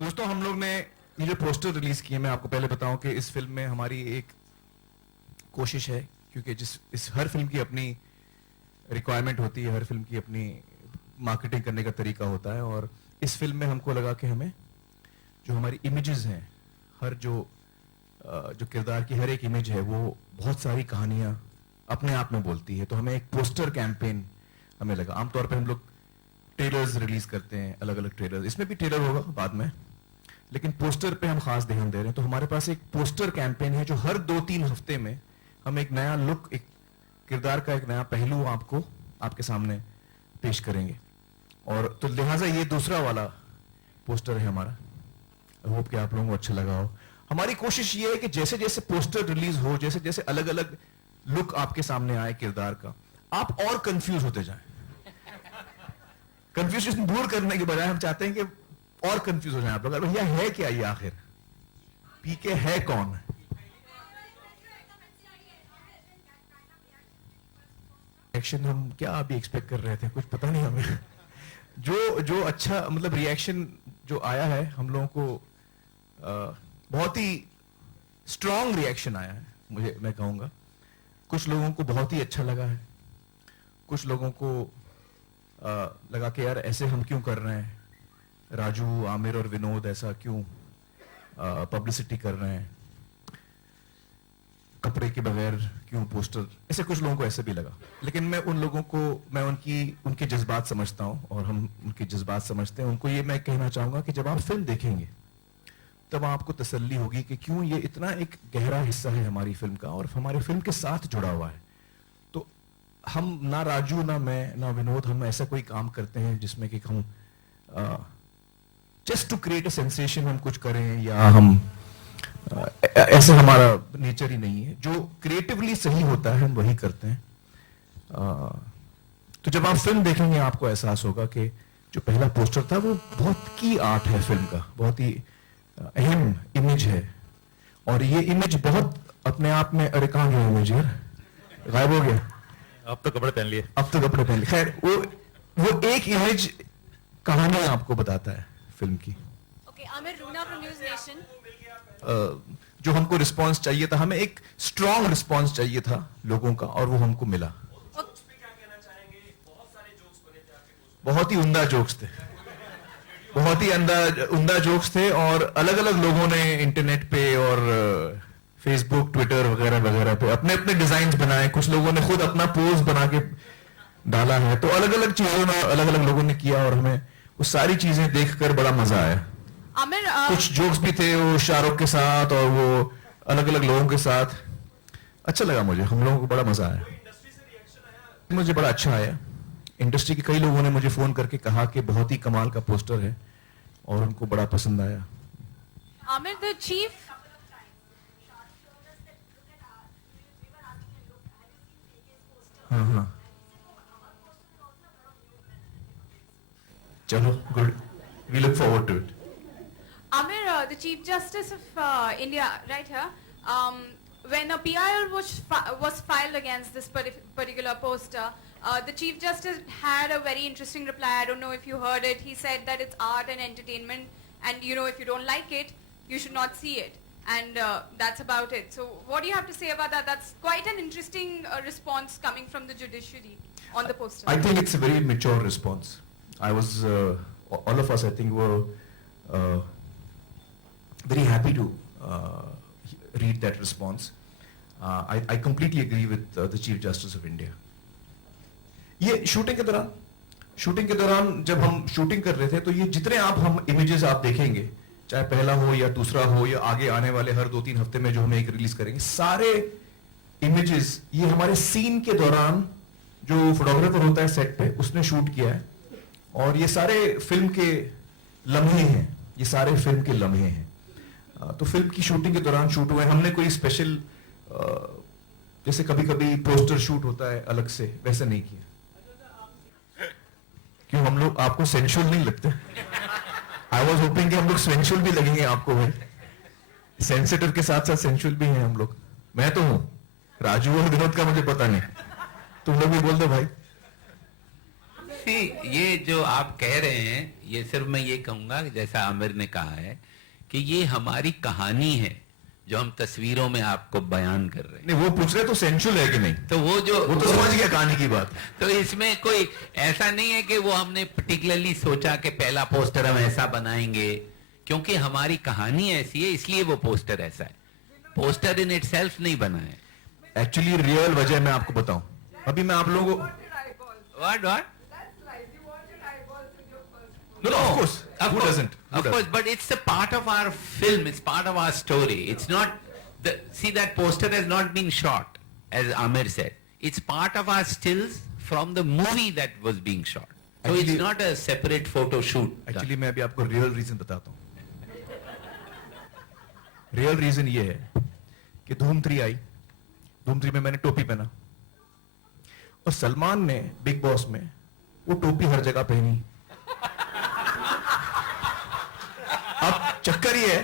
दोस्तों हम लोग ने ये जो पोस्टर रिलीज किए, मैं आपको पहले बताऊं कि इस फिल्म में हमारी एक कोशिश है, क्योंकि इस हर फिल्म की अपनी रिक्वायरमेंट होती है, हर फिल्म की अपनी मार्केटिंग करने का तरीका होता है। और इस फिल्म में हमको लगा कि हमें जो हमारी इमेजेस हैं, हर जो किरदार की हर एक इमेज है वो बहुत सारी कहानियां अपने आप में बोलती है। तो हमें एक पोस्टर कैंपेन हमें लगा। आमतौर पर हम लोग ट्रेलर्स रिलीज करते हैं, अलग अलग ट्रेलर, इसमें भी ट्रेलर होगा बाद में, लेकिन पोस्टर पे हम खास ध्यान दे रहे हैं। तो हमारे पास एक पोस्टर कैंपेन है जो हर 2-3 हफ्ते में हम एक नया लुक, एक किरदार का एक नया पहलू आपको आपके सामने पेश करेंगे। और तो लिहाजा ये दूसरा वाला पोस्टर है हमारा। होप कि आप लोगों को अच्छा लगा हो। हमारी कोशिश ये है कि जैसे जैसे पोस्टर रिलीज हो, जैसे जैसे अलग अलग लुक आपके सामने आए किरदार का, आप और कंफ्यूज होते जाएं। कंफ्यूजन दूर करने के बजाय हम चाहते हैं कि और कंफ्यूज हो जाए आप लोग। भैया है क्या ये, आखिर पीके है कौन? रिएक्शन हम क्या अभी एक्सपेक्ट कर रहे थे, कुछ पता नहीं हमें। जो अच्छा मतलब रिएक्शन जो आया है हम लोगों को, बहुत ही स्ट्रांग रिएक्शन आया है, मैं कहूंगा। कुछ लोगों को बहुत ही अच्छा लगा है, कुछ लोगों को लगा कि यार ऐसे हम क्यों कर रहे हैं, राजू, आमिर और विनोद ऐसा क्यों पब्लिसिटी कर रहे हैं, कपड़े के बगैर क्यों पोस्टर, ऐसे कुछ लोगों को ऐसे भी लगा। लेकिन मैं उन लोगों को, मैं उनके जज्बात समझता हूं और हम उनके जज्बात समझते हैं। उनको ये मैं कहना चाहूंगा कि जब आप फिल्म देखेंगे तब आपको तसल्ली होगी कि क्यों ये इतना एक गहरा हिस्सा है हमारी फिल्म का और हमारे फिल्म के साथ जुड़ा हुआ है। तो हम, ना राजू, ना मैं, ना विनोद, हम ऐसा कोई काम करते हैं जिसमें कि हम just to create a sensation हम कुछ करें, या हम ऐसे हमारा नेचर ही नहीं है। जो क्रिएटिवली सही होता है हम वही करते हैं। तो जब आप फिल्म देखेंगे आपको एहसास होगा कि जो पहला पोस्टर था वो बहुत की आर्ट है फिल्म का, बहुत ही अहम इमेज है। और ये इमेज बहुत अपने आप में, अरे कहां गया इमेज यार, गायब हो गया। अब तो कपड़े पहन लिए। अब तो कपड़े पहन लिए। खैर वो एक इमेज कहानी आपको बताता है फिल्म की। Okay, Amir Runa from News Nation. जो हमको रिस्पांस चाहिए था, हमें एक स्ट्रॉन्ग रिस्पांस चाहिए था लोगों का, और वो हमको मिला। बहुत ही उम्दा जोक्स थे, बहुत ही उम्दा जोक्स थे। और अलग अलग लोगों ने इंटरनेट पे और फेसबुक, ट्विटर वगैरह वगैरह पे अपने अपने डिजाइन बनाए। कुछ लोगों ने खुद अपना पोज बना के डाला है। तो अलग अलग चीजों में अलग अलग लोगों ने किया और हमें वो सारी चीजें देखकर बड़ा मजा आया। Amir, कुछ जोक्स भी थे वो शाहरुख के साथ और वो अलग अलग लोगों के साथ। अच्छा लगा मुझे, हम लोगों को बड़ा मजा आया, मुझे बड़ा अच्छा आया। इंडस्ट्री के कई लोगों ने मुझे फोन करके कहा कि बहुत ही कमाल का पोस्टर है और उनको बड़ा पसंद आया। Amir, the chief. हाँ हाँ, चलो good, we look forward to it. Amir, the Chief Justice of India, right here. When a PIL was filed against this particular poster, the Chief Justice had a very interesting reply. I don't know if you heard it. He said that it's art and entertainment, and if you don't like it, you should not see it. And that's about it. So what do you have to say about that? That's quite an interesting response coming from the judiciary on the poster. I think it's a very mature response. I was, all of us, I think, were very happy to read that response. I completely agree with the Chief Justice of India. ये shooting के दौरान जब हम shooting कर रहे थे, तो ये जितने हम इमेजेस आप देखेंगे, चाहे पहला हो या दूसरा हो या आगे आने वाले हर 2-3 हफ्ते में जो हम एक रिलीज करेंगे, सारे इमेजेस ये हमारे सीन के दौरान जो फोटोग्राफर होता है सेट पे, उसने शूट किया है। और ये सारे फिल्म के लम्हे हैं, ये सारे फिल्म के लम्हे हैं। तो फिल्म की शूटिंग के दौरान शूट हुए। हमने कोई स्पेशल, जैसे कभी कभी पोस्टर शूट होता है अलग से, वैसे नहीं किया। क्यों, हम लोग आपको सेंशुअल नहीं लगते? आई वॉज होपिंग कि हम लोग सेंशुअल भी लगेंगे आपको भाई। सेंसिटिव के साथ साथ सेंशुअल भी हैं हम लोग। मैं तो हूं, राजू और विनोद का मुझे पता नहीं, तुम लोग भी बोल दो भाई। सी ये जो आप कह रहे हैं, ये सिर्फ मैं ये कहूंगा कि जैसा आमिर ने कहा है कि ये हमारी कहानी है जो हम तस्वीरों में आपको बयान कर रहे हैं। नहीं, वो पूछ रहे तो सेंशुअल है कि नहीं, तो वो तो समझ गया कहानी की बात। तो इसमें कोई ऐसा नहीं है कि वो हमने पर्टिकुलरली सोचा कि पहला पोस्टर हम ऐसा बनाएंगे, क्योंकि हमारी कहानी ऐसी है इसलिए वो पोस्टर ऐसा है। पोस्टर इन इटसेल्फ नहीं बना है। एक्चुअली रियल वजह मैं आपको बताऊं, अभी मैं आप लोगों को What? No, of course. Who doesn't? Of course, but it's a part of our film. It's part of our story. It's not. See, that poster has not been shot, as Amir said. It's part of our stills from the movie that was being shot. So Actually- it's not a separate photo shoot. Actually मैं अभी आपको real reason बताता हूँ। Real reason ये है कि धूम 3 आई, धूम 3 में मैंने टोपी पहना और सलमान ने बिग बॉस में वो टोपी हर जगह पहनी। अब चक्कर ये है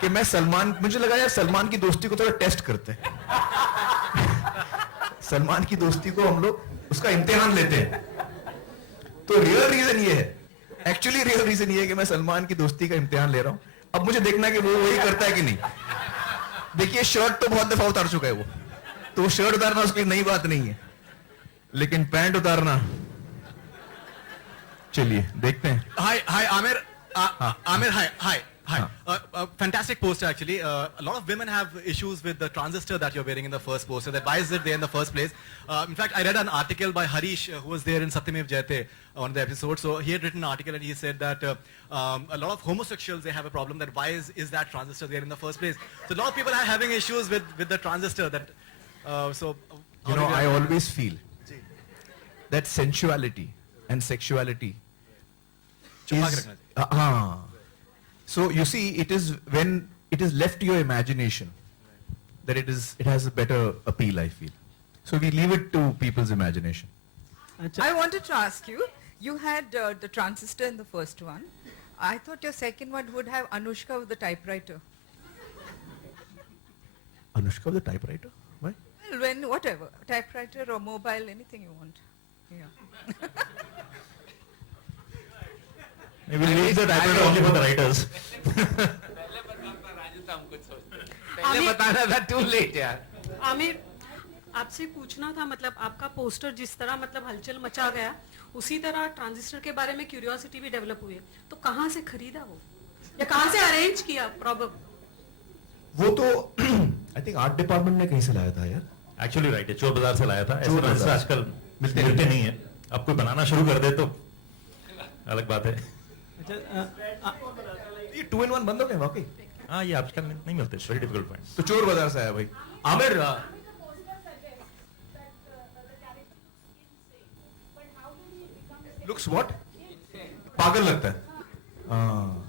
कि मैं सलमान, मुझे लगा यार सलमान की दोस्ती को थोड़ा टेस्ट करते हैं, सलमान की दोस्ती को हम लोग उसका इम्तिहान लेते हैं। तो रियल रीजन ये है, एक्चुअली रियल रीजन ये है कि मैं सलमान की दोस्ती का इम्तिहान ले रहा हूं। अब मुझे देखना है कि वो वही करता है कि नहीं। देखिए शर्ट तो बहुत दफा उतार चुका है वो, तो वो शर्ट उतारना उसकी नई बात नहीं है, लेकिन पैंट उतारना, चलिए देखते हैं। Hi, Amir. Amir, hi. Fantastic poster, actually. A lot of women have issues with the transistor that you're wearing in the first poster. That why is it there in the first place? In fact, I read an article by Harish, who was there in Satyamev Jayate on the episode. So he had written an article and he said that a lot of homosexuals, they have a problem that why is that transistor there in the first place? So a lot of people are having issues with the transistor. That You know, I always feel that sensuality and sexuality छुपा के is, रखना so you see, it is when it is left to your imagination that it has a better appeal, I feel. So we leave it to people's imagination. I wanted to ask you, you had the transistor in the first one. I thought your second one would have Anushka with the typewriter. Anushka with the typewriter? Why? Well, when whatever, typewriter or mobile, anything you want. Yeah. We will leave the typewriter only for the writers. पहले बताना था, too late यार। आमिर, आपसे पूछना था, मतलब आपका poster जिस तरह मतलब हलचल मचा गया, उसी तरह ट्रांजिस्टर के बारे में क्यूरियोसिटी भी डेवलप हुई है। तो कहाँ से खरीदा वो, या कहाँ से अरेंज किया प्रॉब्लम? वो तो आई थिंक आर्ट डिपार्टमेंट ने कहीं से लाया था यार। एक्चुअली राइट है, चोर बाजार से लाया था। ऐसे चोर ट्रांजिस्टर बाजार। आजकल मिलते मिलते नहीं है। अब कोई बनाना शुरू कर दे तो अलग बात है। ये 2-in-1 बंद हो गए वाकई। हाँ, ये आजकल नहीं मिलते, वेरी डिफिकल्ट फाइंड। तो चोर बाजार से आया भाई। Amir, looks what? पागल लगता है। हाँ।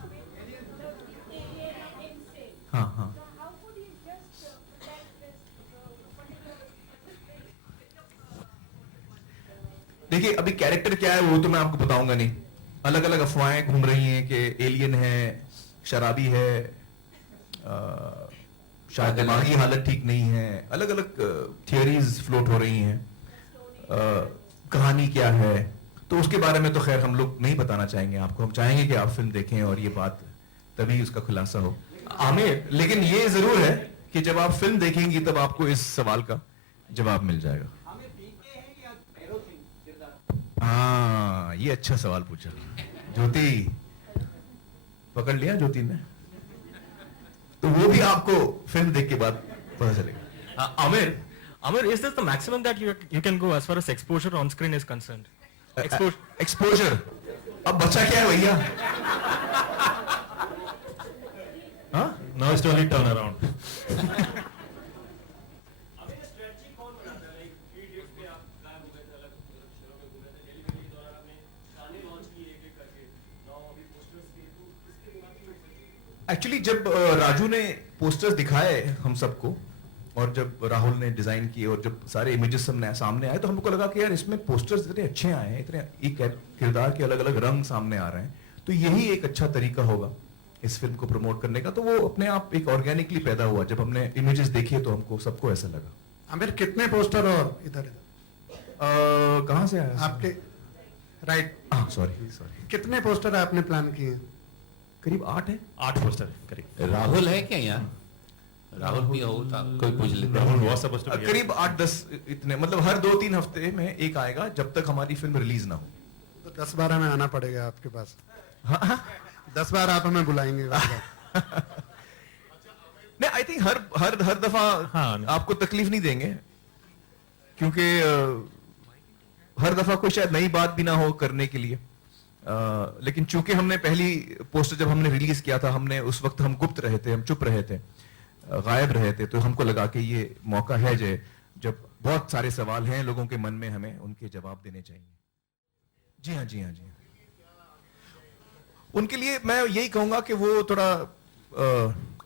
देखिए अभी कैरेक्टर क्या है वो तो मैं आपको बताऊंगा नहीं। अलग अलग अफवाहें घूम रही हैं कि एलियन है, शराबी है, शायद दिमागी हालत ठीक नहीं है, अलग अलग थियरीज फ्लोट हो रही हैं। कहानी क्या है तो उसके बारे में तो खैर हम लोग नहीं बताना चाहेंगे आपको। हम चाहेंगे कि आप फिल्म देखें और ये बात तभी उसका खुलासा हो। आमिर, लेकिन ये जरूर है कि जब आप फिल्म देखेंगी तब आपको इस सवाल का जवाब मिल जाएगा। हाँ, ये अच्छा सवाल पूछा ज्योति, पकड़ लिया ज्योति ने। तो वो भी आपको फिल्म देख के बाद पता चलेगा। Amir, is this the maximum that you can go as far as exposure on screen is concerned? Exposure अब बचा क्या है भैया? हाँ, now it's only turn around. Actually जब राजू ने पोस्टर्स दिखाए हम सबको और जब राहुल ने डिजाइन किए और जब सारे इमेजेस सामने आए तो हमको लगा कि यार इसमें पोस्टर्स इतने अच्छे आए हैं, इतने एक किरदार के अलग अलग रंग सामने आ रहे हैं, तो यही एक अच्छा तरीका होगा इस फिल्म को प्रमोट करने का। तो वो अपने आप एक ऑर्गेनिकली पैदा हुआ। जब हमने इमेजेस देखे तो हमको सबको ऐसा लगा। आमिर, कितने पोस्टर और इधर कहाँ से आया? आपके राइट। सॉरी कितने पोस्टर आपने प्लान किए? करीब 8 है। 8 पोस्टर करीब। राहुल है क्या यहाँ? राहुल भी होता, कोई पूछ लेता। Rahul was supposed to be here. करीब 8-10 इतने, मतलब हर 2-3 हफ्ते में एक आएगा जब तक हमारी फिल्म रिलीज ना हो। तो 10-12 में आना पड़ेगा आपके पास। हाँ 10 बार आप हमें बुलाएंगे। नहीं, आई थिंक हर दफा हाँ। आपको तकलीफ नहीं देंगे, क्योंकि हर दफा कोई शायद नई बात भी ना हो करने के लिए। लेकिन चूंकि हमने पहली पोस्टर जब हमने रिलीज किया था, हमने उस वक्त हम गुप्त रहे थे, हम चुप रहे थे, गायब रहे थे, तो हमको लगा कि ये मौका है जब बहुत सारे सवाल हैं लोगों के मन में, हमें उनके जवाब देने चाहिए। जी हाँ, जी हाँ, जी हाँ। उनके लिए मैं यही कहूंगा कि वो थोड़ा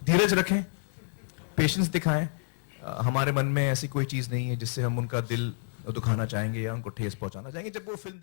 धीरज रखें, पेशेंस दिखाएं। हमारे मन में ऐसी कोई चीज नहीं है जिससे हम उनका दिल दुखाना चाहेंगे या उनको ठेस पहुंचाना चाहेंगे। जब वो फिल्म